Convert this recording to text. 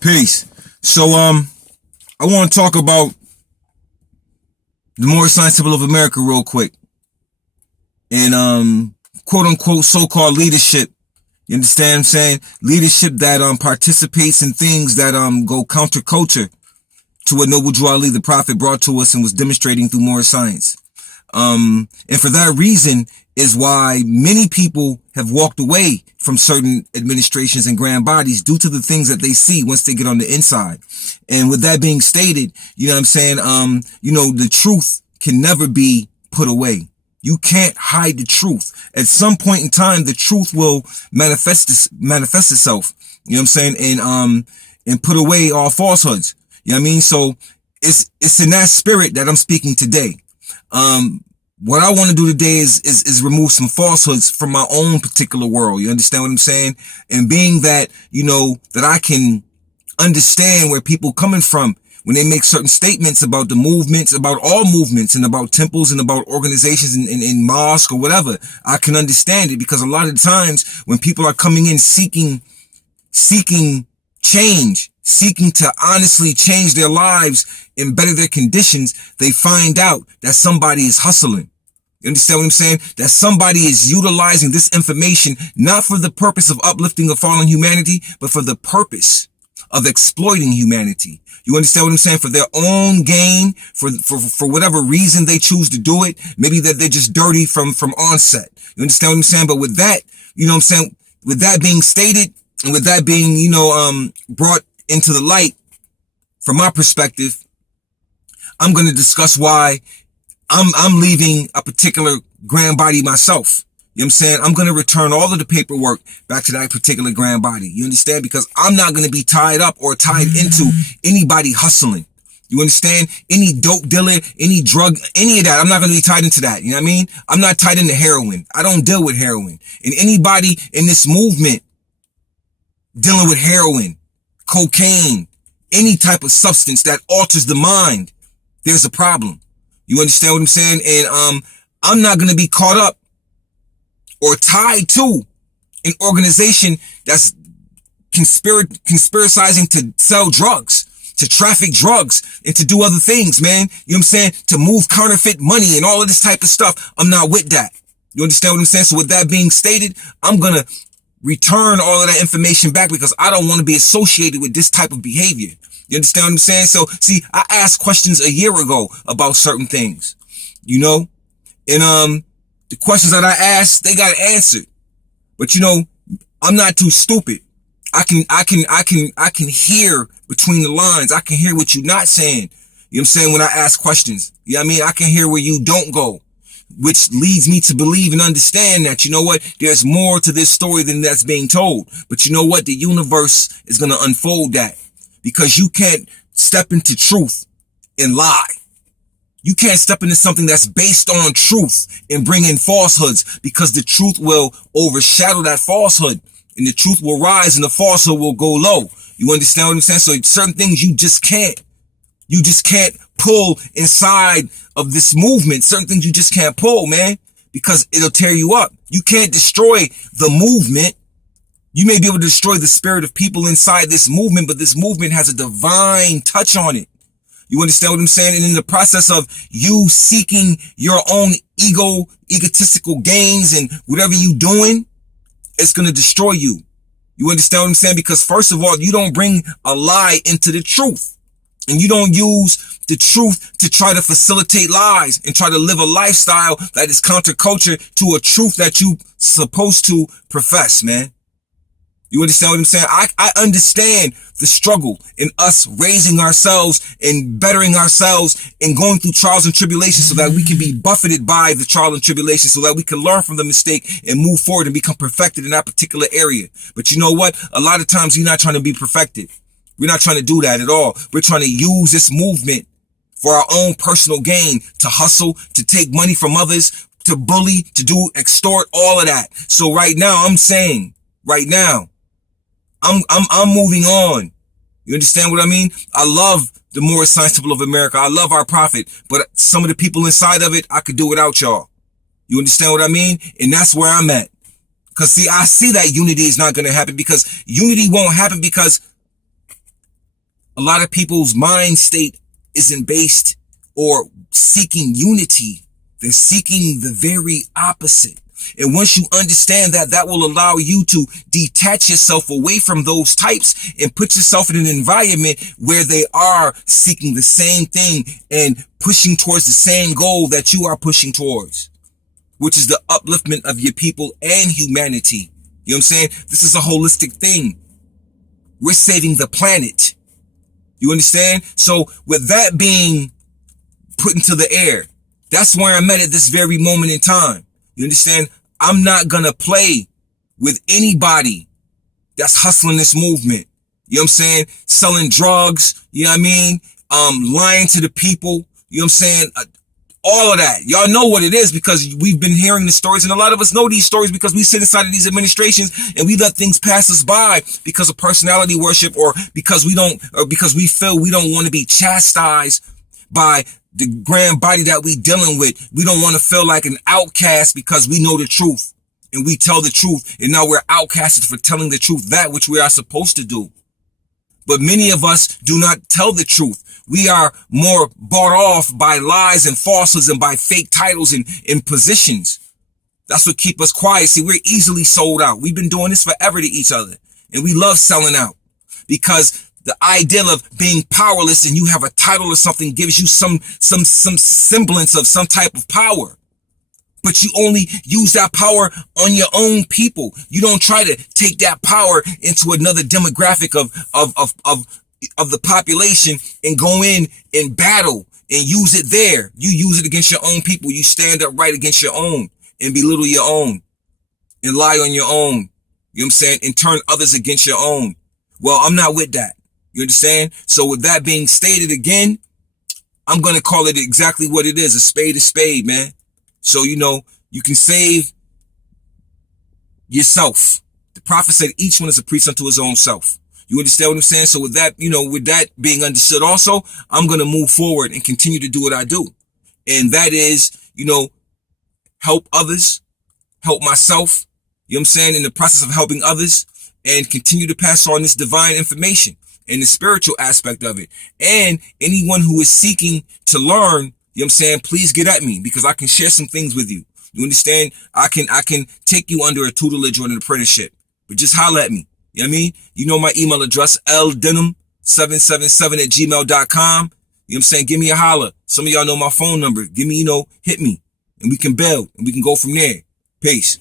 Peace. So, I want to talk about the Moorish Science Temple of America real quick. And, quote unquote, so-called leadership. You understand what I'm saying? Leadership that, participates in things that, go counter culture to what Noble Drew Ali, the prophet, brought to us and was demonstrating through Moorish science. And for that reason is why many people have walked away from certain administrations and grand bodies due to the things that they see once they get on the inside. And with that being stated, you know what I'm saying? The truth can never be put away. You can't hide the truth. At some point in time, the truth will manifest itself. You know what I'm saying? And put away all falsehoods. You know what I mean? So it's in that spirit that I'm speaking today. What I want to do today is remove some falsehoods from my own particular world. You understand what I'm saying? And being that, that I can understand where people coming from when they make certain statements about the movements, about all movements and about temples and about organizations in mosque or whatever, I can understand it because a lot of times when people are coming in seeking change, seeking to honestly change their lives and better their conditions, they find out that somebody is hustling. You understand what I'm saying? That somebody is utilizing this information, not for the purpose of uplifting or fallen humanity, but for the purpose of exploiting humanity. You understand what I'm saying? For their own gain, for whatever reason they choose to do it. Maybe that they're just dirty from onset. You understand what I'm saying? But with that, you know what I'm saying? With that being stated and with that being, brought into the light from my perspective, I'm going to discuss why I'm leaving a particular grand body myself. You know what I'm saying? I'm going to return all of the paperwork back to that particular grand body. You understand? Because I'm not going to be tied up or tied into anybody hustling. You understand? Any dope dealer, any drug, any of that. I'm not going to be tied into that. You know what I mean? I'm not tied into heroin. I don't deal with heroin. And anybody in this movement dealing with heroin, cocaine, any type of substance that alters the mind, there's a problem. You understand what I'm saying? And I'm not going to be caught up or tied to an organization that's conspiracizing to sell drugs, to traffic drugs, and to do other things, man. You know what I'm saying? To move counterfeit money and all of this type of stuff. I'm not with that. You understand what I'm saying? So with that being stated, I'm going to return all of that information back because I don't want to be associated with this type of behavior. You understand what I'm saying? So, see, I asked questions a year ago about certain things, and the questions that I asked, they got answered. But I'm not too stupid. I can hear between the lines. I can hear what you're not saying. You know what I'm saying? When I ask questions, you know what I mean? I can hear where you don't go, which leads me to believe and understand that, there's more to this story than that's being told. But you know what? The universe is going to unfold that. Because you can't step into truth and lie. You can't step into something that's based on truth and bring in falsehoods because the truth will overshadow that falsehood and the truth will rise and the falsehood will go low. You understand what I'm saying? So certain things you just can't pull inside of this movement. Certain things you just can't pull, man, because it'll tear you up. You can't destroy the movement. You may be able to destroy the spirit of people inside this movement, but this movement has a divine touch on it. You understand what I'm saying? And in the process of you seeking your own egotistical gains and whatever you doing, it's going to destroy you. You understand what I'm saying? Because first of all, you don't bring a lie into the truth. And you don't use the truth to try to facilitate lies and try to live a lifestyle that is counterculture to a truth that you supposed to profess, man. You understand what I'm saying? I understand the struggle in us raising ourselves and bettering ourselves and going through trials and tribulations so that we can be buffeted by the trial and tribulation so that we can learn from the mistake and move forward and become perfected in that particular area. But you know what? A lot of times we're not trying to be perfected. We're not trying to do that at all. We're trying to use this movement for our own personal gain, to hustle, to take money from others, to bully, to extort, all of that. So right now, I'm saying, right now, I'm moving on. You understand what I mean? I love the Moorish Science Temple of America. I love our prophet, but some of the people inside of it, I could do without y'all. You understand what I mean? And that's where I'm at. Cause see, I see that unity is not going to happen because unity won't happen because A lot of people's mind state isn't based or seeking unity. They're seeking the very opposite. And once you understand that, that will allow you to detach yourself away from those types and put yourself in an environment where they are seeking the same thing and pushing towards the same goal that you are pushing towards, which is the upliftment of your people and humanity. You know what I'm saying? This is a holistic thing. We're saving the planet. You understand? So with that being put into the air, that's where I'm at this very moment in time. You understand? I'm not gonna play with anybody that's hustling this movement. You know what I'm saying? Selling drugs, you know what I mean? Lying to the people, you know what I'm saying? All of that. Y'all know what it is because we've been hearing the stories, and a lot of us know these stories because we sit inside of these administrations and we let things pass us by because of personality worship or because we feel we don't want to be chastised by the grand body that we dealing with. We don't want to feel like an outcast because we know the truth and we tell the truth, and now we're outcasted for telling the truth, that which we are supposed to do. But many of us do not tell the truth. We are more bought off by lies and falsehoods and by fake titles and positions. That's what keep us quiet. See, we're easily sold out. We've been doing this forever to each other, and we love selling out because the ideal of being powerless and you have a title or something gives you some semblance of some type of power. But you only use that power on your own people. You don't try to take that power into another demographic of the population and go in and battle and use it there. You use it against your own people. You stand up right against your own and belittle your own and lie on your own. You know what I'm saying? And turn others against your own. Well, I'm not with that. You understand? So with that being stated again, I'm going to call it exactly what it is. A spade, man. So, you know, you can save yourself. The prophet said each one is a priest unto his own self. You understand what I'm saying? So with that, you know, with that being understood also, I'm going to move forward and continue to do what I do. And that is, you know, help others, help myself, you know what I'm saying, in the process of helping others, and continue to pass on this divine information and the spiritual aspect of it. And anyone who is seeking to learn, you know what I'm saying, please get at me because I can share some things with you. You understand? I can take you under a tutelage or an apprenticeship, but just holler at me. You know what I mean? You know my email address, ldenham777@gmail.com. You know what I'm saying? Give me a holler. Some of y'all know my phone number. Give me, you know, hit me and we can build and we can go from there. Peace.